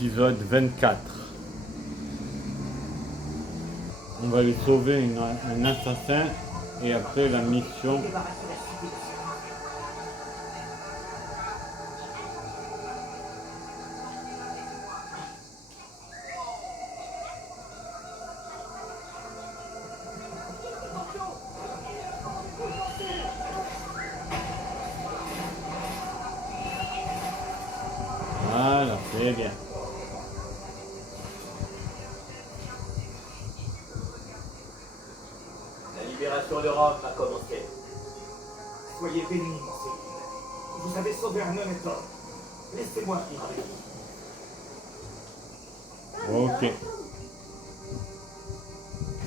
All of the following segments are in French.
l'épisode 24. On va aller sauver un assassin et après la mission. Voilà, c'est bien. La libération de Rome a commencé. Soyez bénis, monseigneur. Vous avez sauvé un honnête homme. Laissez-moi finir avec vous. Ok.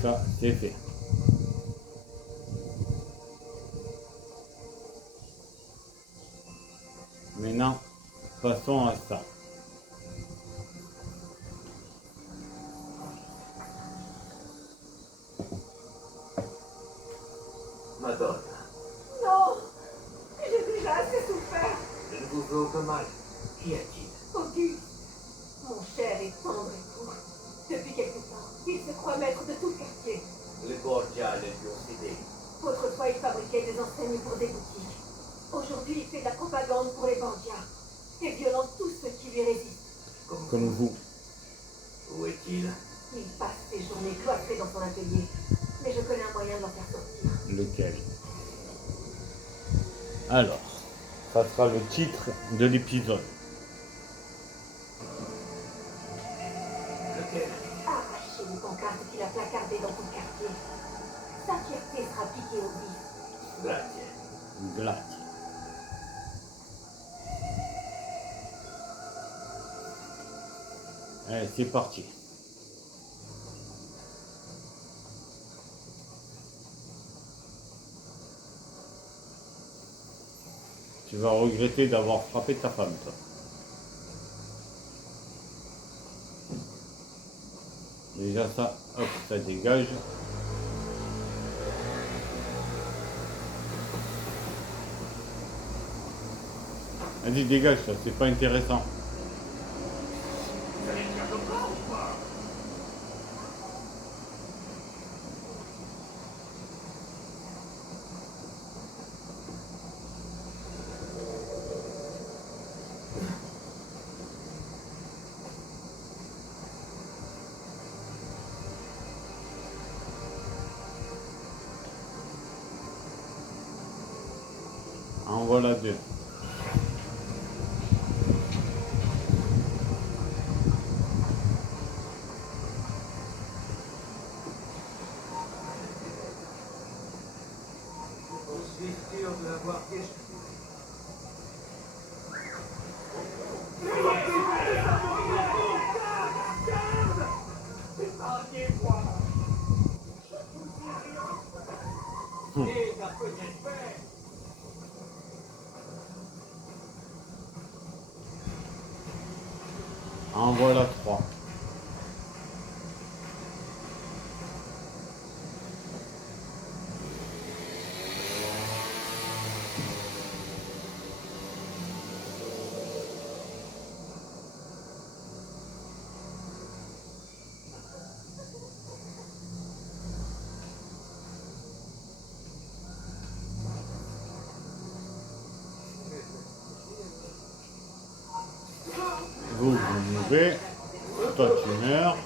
Ça, c'est fait. Maintenant, passons à ça. Madone, Non, j'ai déjà assez souffert. je ne vous veux aucun mal. Qu'y a-t-il? Auguste, mon cher et tendre époux, depuis quelque temps, il se croit maître de tout le quartier. Les Borgia les lui ont cédé. Autrefois, il fabriquait des enseignes pour des boutiques. Aujourd'hui, il fait de la propagande pour les Borgia et violente tous ceux qui lui résistent. Comme vous. Où est-il? Il passe ses journées cloîtrées dans son atelier, mais je connais un moyen de l'en faire sortir. Lequel? Alors, ça sera le titre de l'épisode. Lequel? Arrachez les pancartes qu'il a placardées dans tout le quartier. Sa fierté sera piquée au vif. Grazie. Grazie. Allez, c'est parti. Tu vas regretter d'avoir frappé ta femme, toi. Déjà ça, hop, ça dégage. Vas-y, dégage, ça, c'est pas intéressant. Vous allez faire de corps ou pas? En voilà deux. Je suis sûr de l'avoir piégé. Épargnez-moi. Et un peu d'espèce. En voilà trois. Vous mourrez. Toi, tu meurs.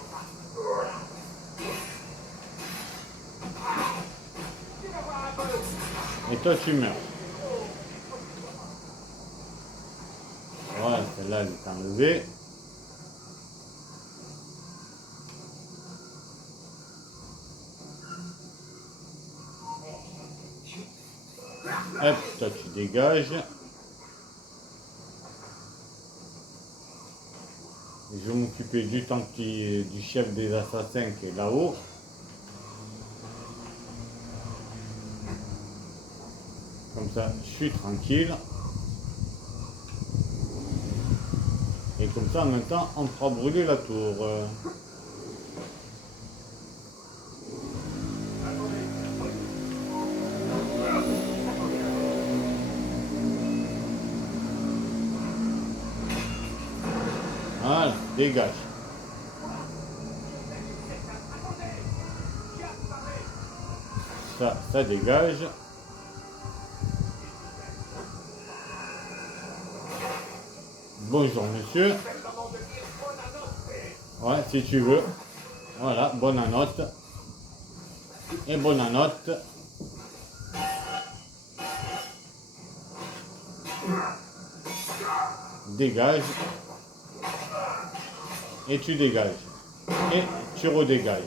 Et toi, tu meurs. Voilà, celle-là, elle est enlevée. Hop, toi, tu dégages. Je vais m'occuper du chef des assassins qui est là-haut. Comme ça, je suis tranquille. Et comme ça, en même temps, on fera brûler la tour. Voilà. Dégage. Ça dégage. Bonjour monsieur. Ouais, si tu veux. Voilà, bonne note. Et bonne note. Dégage. Et tu dégages. Et tu redégages.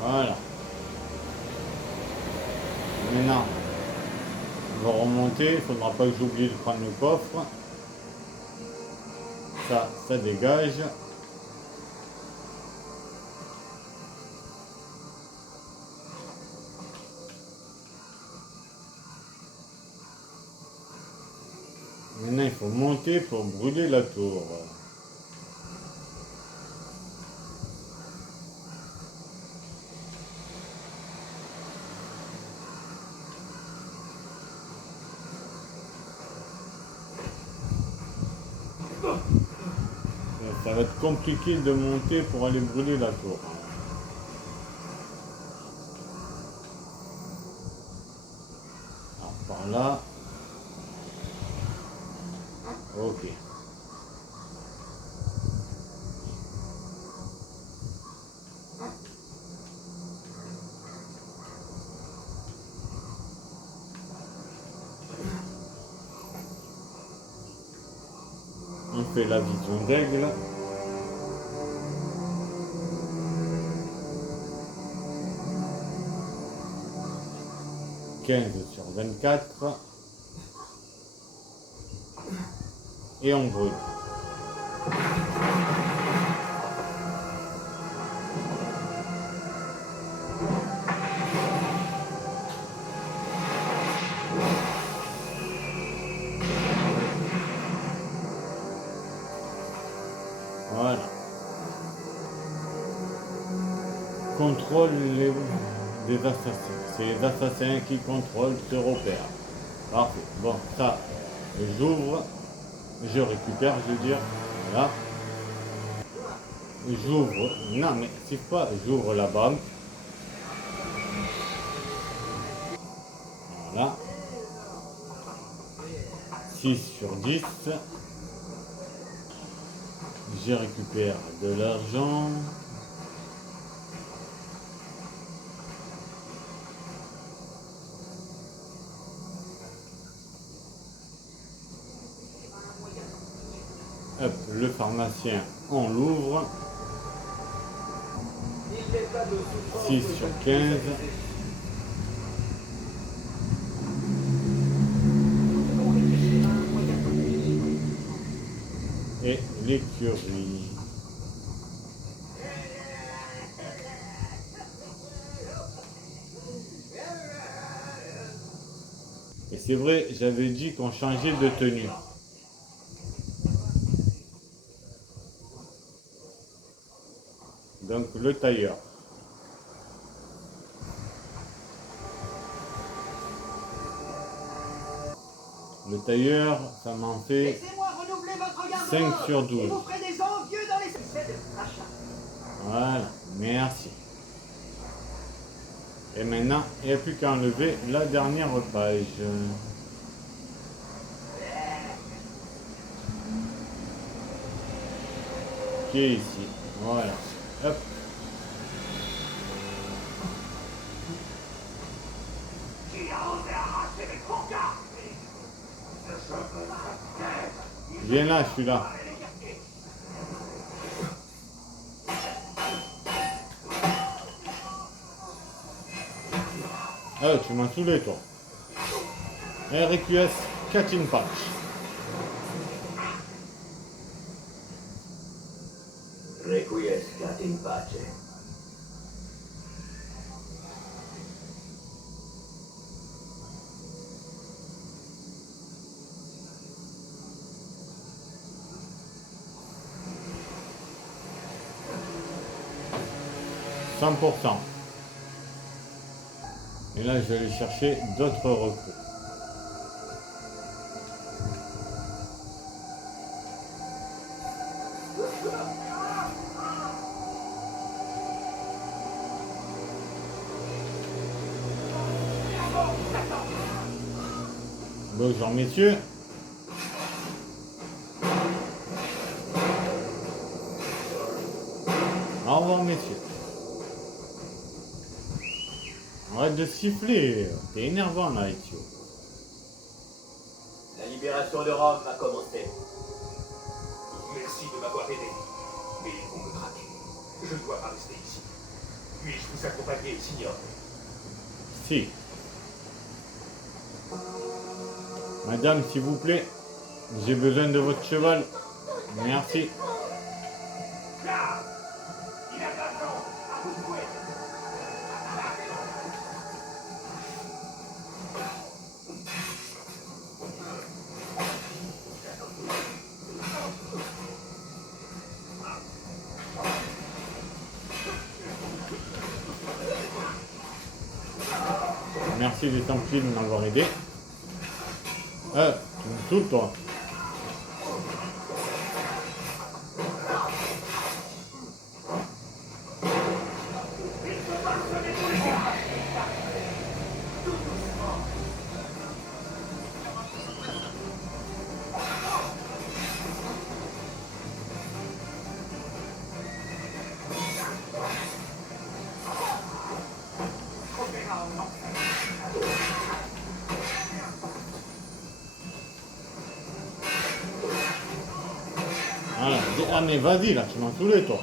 Voilà. Maintenant, on va remonter. Il ne faudra pas que j'oublie de prendre le coffre. Ça dégage. Maintenant, il faut monter pour brûler la tour. Ça va être compliqué de monter pour aller brûler la tour. Alors, par là. Ok. On fait la vision d'aigle. « 15/24 » et on brûle. Voilà. Contrôle des assassins. C'est les assassins qui contrôlent ce repère. Parfait. Bon, ça, j'ouvre. Je récupère, je veux dire. Voilà. J'ouvre. Non, mais c'est pas. J'ouvre la banque. Voilà. 6/10. Je récupère de l'argent. Hop, le pharmacien, on l'ouvre. 6/15. Et l'écurie. Et c'est vrai, j'avais dit qu'on changeait de tenue. Donc le tailleur. Le tailleur, ça m'en fait Laissez-moi renouveler votre garde 5/12. et vous ferez des envieux dans les essais de rachat. Voilà, merci. Et maintenant, il n'y a plus qu'à enlever la dernière page. Qui est ici. Voilà. Hop. Viens là, je suis là. Ah, tu m'as saoulé, toi. RQS Catching Patch. Requiescat in pace. 100%. Et là, je vais aller chercher d'autres recrues. Bonjour messieurs. Au revoir messieurs. Arrête de siffler, t'es énervant là, Ezio. La libération de Rome va commencer. Merci de m'avoir aidé. Mais ils vont me traquer. Je ne dois pas rester ici. Puis-je vous accompagner, signor? Si. Madame, s'il vous plaît, j'ai besoin de votre cheval. Merci. Là! Il a raison! À vous de jouer! Merci les Templiers de m'avoir aidé. Tout toi. Voilà. Ah mais vas-y là, tu m'as saoulé toi.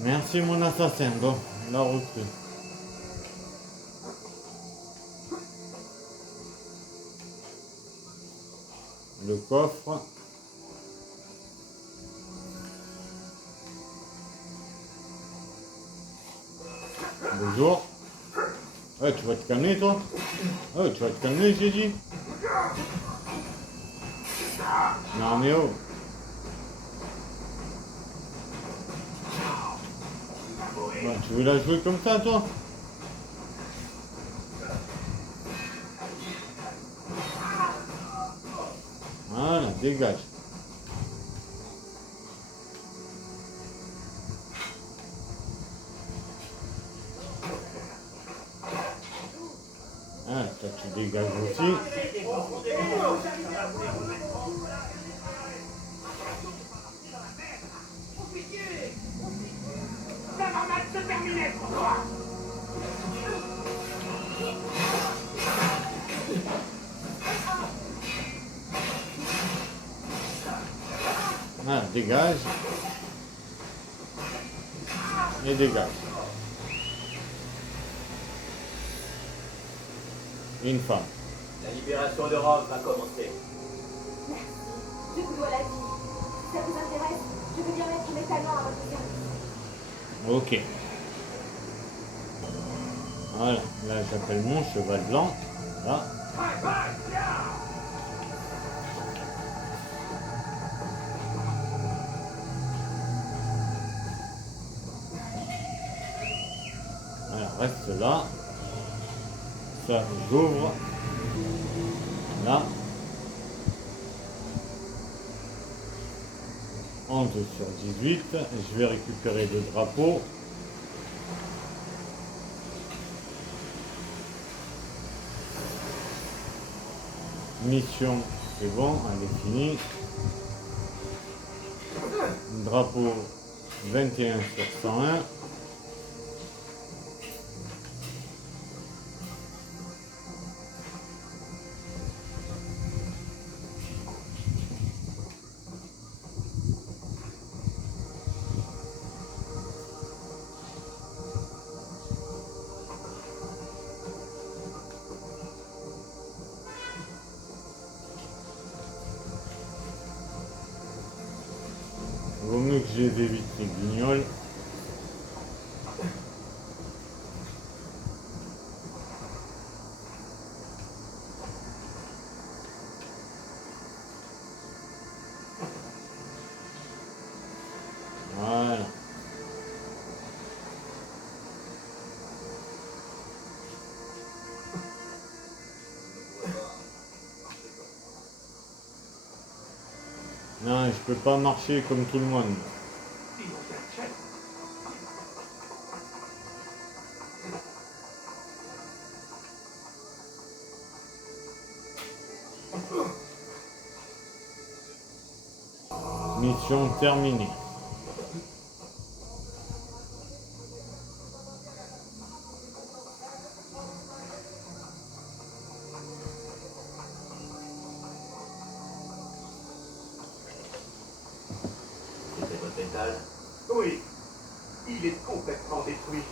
Merci mon assassin, bon, la recrue. Le coffre. Bonjour. Ouais, tu vas te calmer toi? Ouais, tu vas te calmer, j'ai dit. Non mais oh. Bah, tu veux la jouer comme ça toi? Voilà, dégage. Ah, toi tu dégages aussi. Ah, dégage. Et dégage. Une femme. La libération de Rome va commencer. Merci. Je vous dois la vie. Si ça vous intéresse, je veux bien mettre mes talents à votre service. Ok. Voilà, là j'appelle mon cheval blanc. Là. Voilà, reste là. Ça, j'ouvre. Là. 11 sur 18. Je vais récupérer le drapeau. Mission, c'est bon, elle est finie. Drapeau 21 sur 101. Vaut mieux que je les évite les guignols. Non, je peux pas marcher comme tout le monde. Ils ont bien une chaîne. Mission terminée. C'était votre métal. Oui, il est complètement détruit.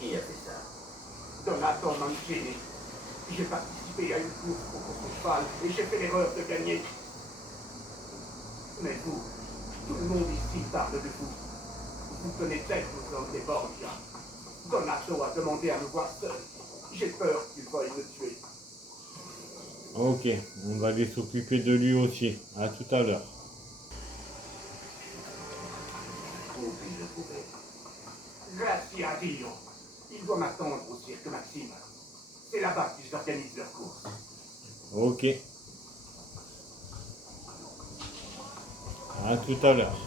Qui a fait ça? Donato Mancini. J'ai participé à une course pour son cheval et j'ai fait l'erreur de gagner. Mais vous, tout le monde ici parle de vous. Vous tenez tête aux hommes des Borgia. Donato a demandé à me voir seul. J'ai peur qu'il veuille me tuer. Ok, on va aller s'occuper de lui aussi. À tout à l'heure. Où puis-je le trouver? Grazie a Dio. Il doit m'attendre au cirque Maxime. C'est là-bas qu'ils organisent leur course. Ok. À tout à l'heure.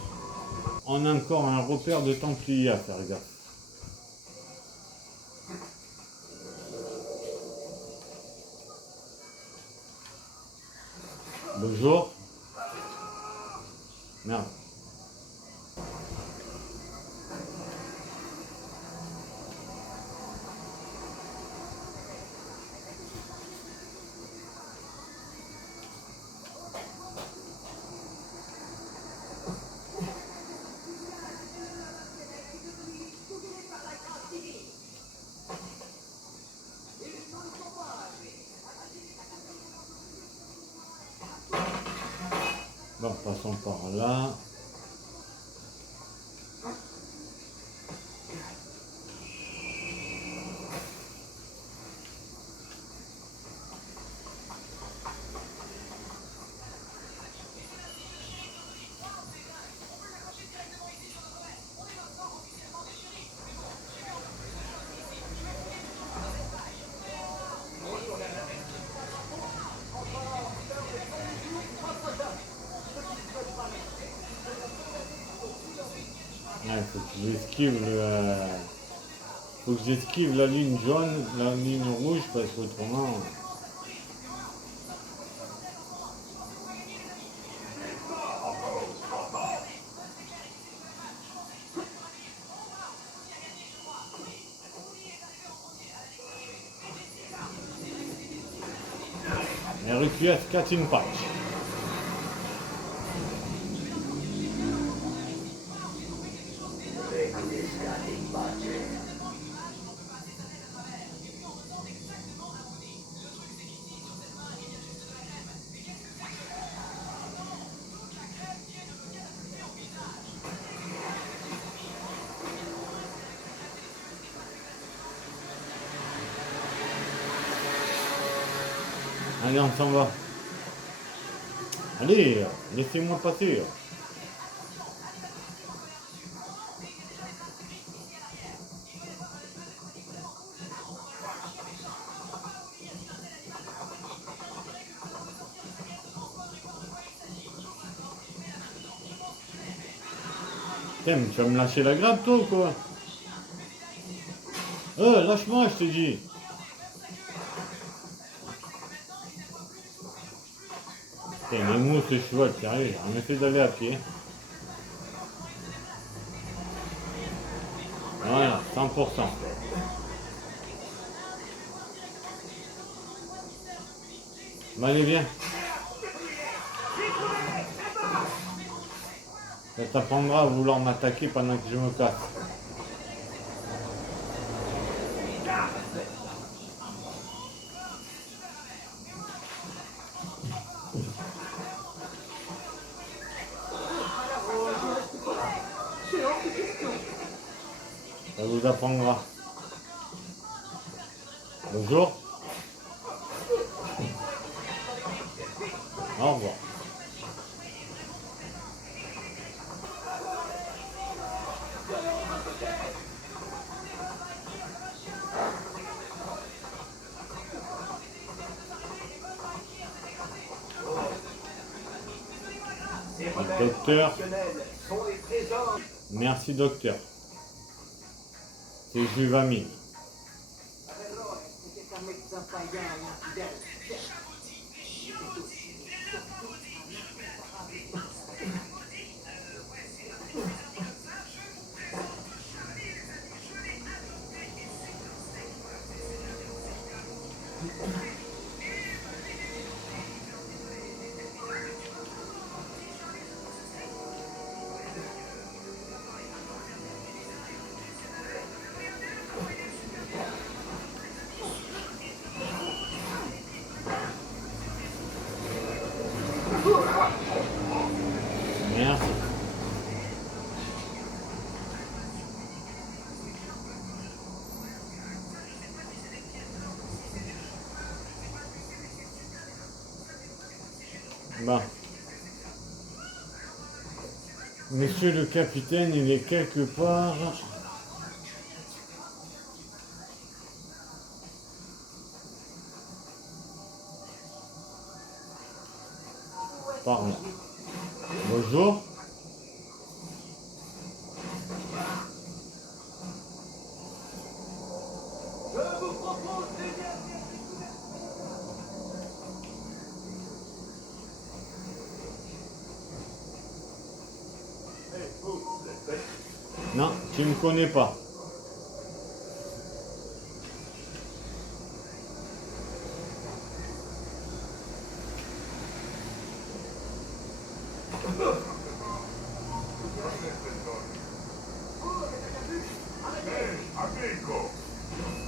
On a encore un repère de Templiers à faire gaffe. Bonjour. Merde. Bon, passons par là. Il faut que j'esquive faut que j'esquive la ligne jaune, la ligne rouge, parce qu'autrement. RQS Catching Patch. Allez, on s'en va. Allez, laissez-moi passer. Putain, mais tu vas me lâcher la grappe, toi, ou quoi? Lâche-moi, je te dis. Putain, les mots, ce cheval, sérieux, on essaie d'aller à pied. Voilà, 100%. Bah, allez, viens. Ça t'apprendra à vouloir m'attaquer pendant que je me casse. Ça vous apprendra. Bonjour. Au revoir. C'est rebelles Docteur. traditionnels sont les trésors. Merci docteur. C'est Juvamine. C'était un médecin païen et infidèle. Merci. Bon. Monsieur le capitaine, il est quelque part. Par là. Bonjour. Je vous propose des dernières Hey, vous êtes bête. Non, tu me connais pas.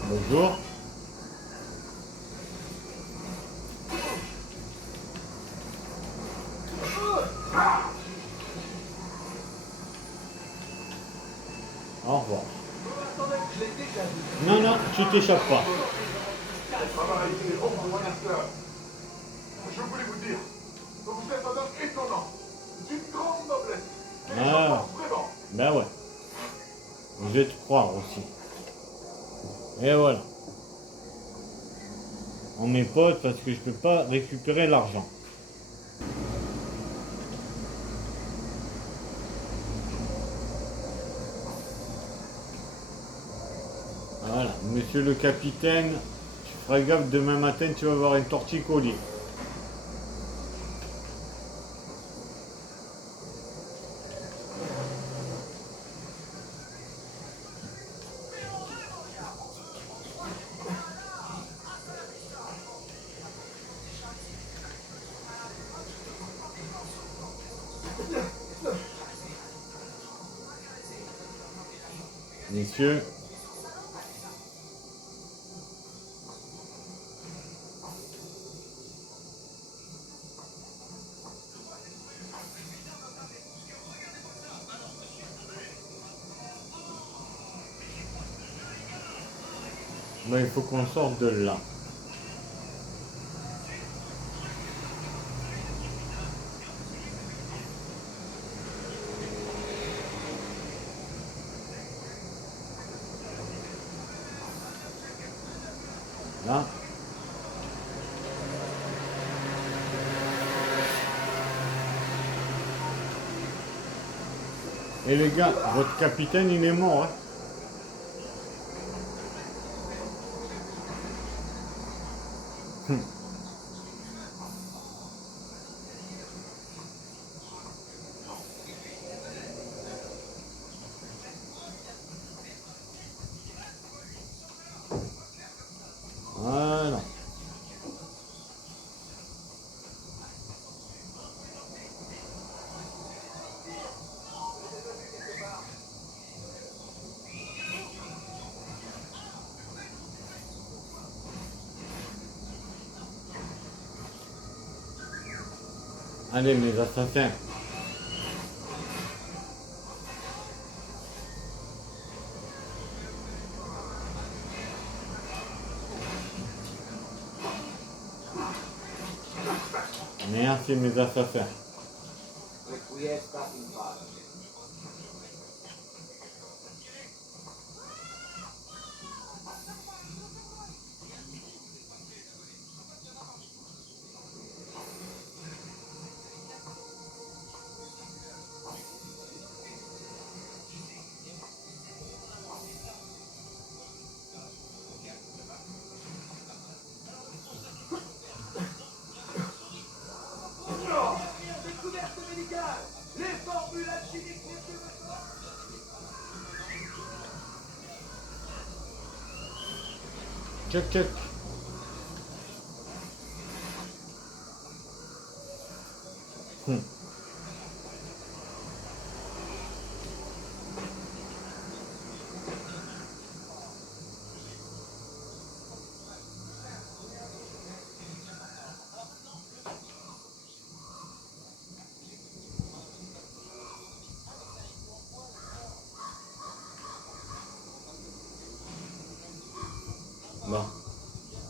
Bonjour. Au revoir. Attendez, je l'ai déjà vu. Non, non, tu t'échappes pas. Je voulais vous dire, vous êtes un homme étonnant, d'une grande noblesse. Et Ah. je pense vraiment. Ben ouais. Je vais te croire aussi. Et voilà. On est potes parce que je peux pas récupérer l'argent. Voilà. Monsieur le capitaine, tu feras gaffe, demain matin tu vas avoir un torticolis. Messieurs. Ben, il faut qu'on sorte de là. Là. Et les gars, votre capitaine il est mort. Hein. Voilà. Allez mes assassins. Merci mes assassins. Requiescat in pace. Tchac tchac. Bon,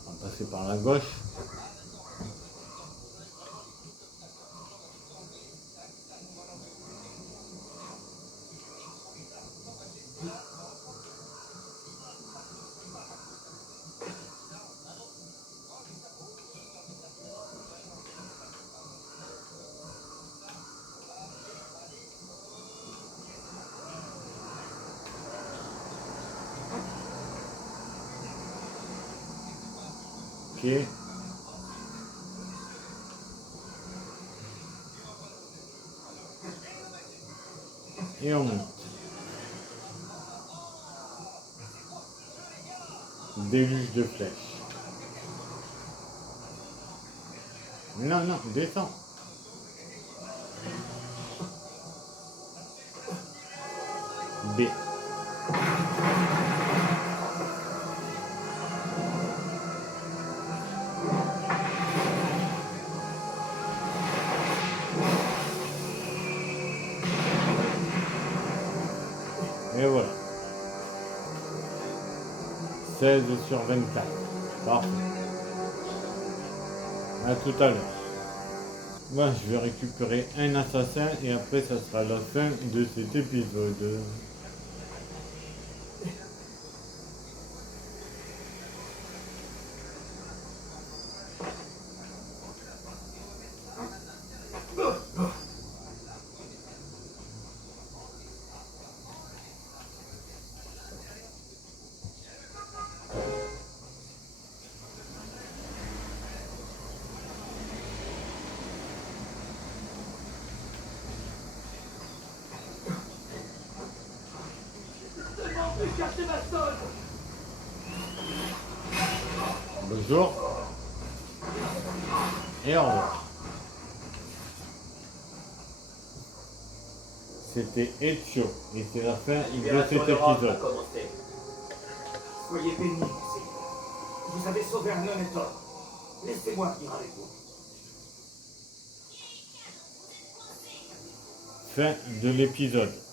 on va passer par la gauche. Ok. Et on monte. Déluge de flèches. Non, non, descends. B. Et voilà. 16 sur 24. Parfait. À tout à l'heure. Moi, je vais récupérer un assassin et après, ça sera la fin de cet épisode. Cherchez ma sonne. Bonjour. Et au revoir. C'était Ezio et c'est la fin de cet Libération d'Europe a épisode. commencé. Soyez bénis, Seigneur. Vous avez sauvé un honnête homme. Laissez-moi venir avec vous. Fin de l'épisode.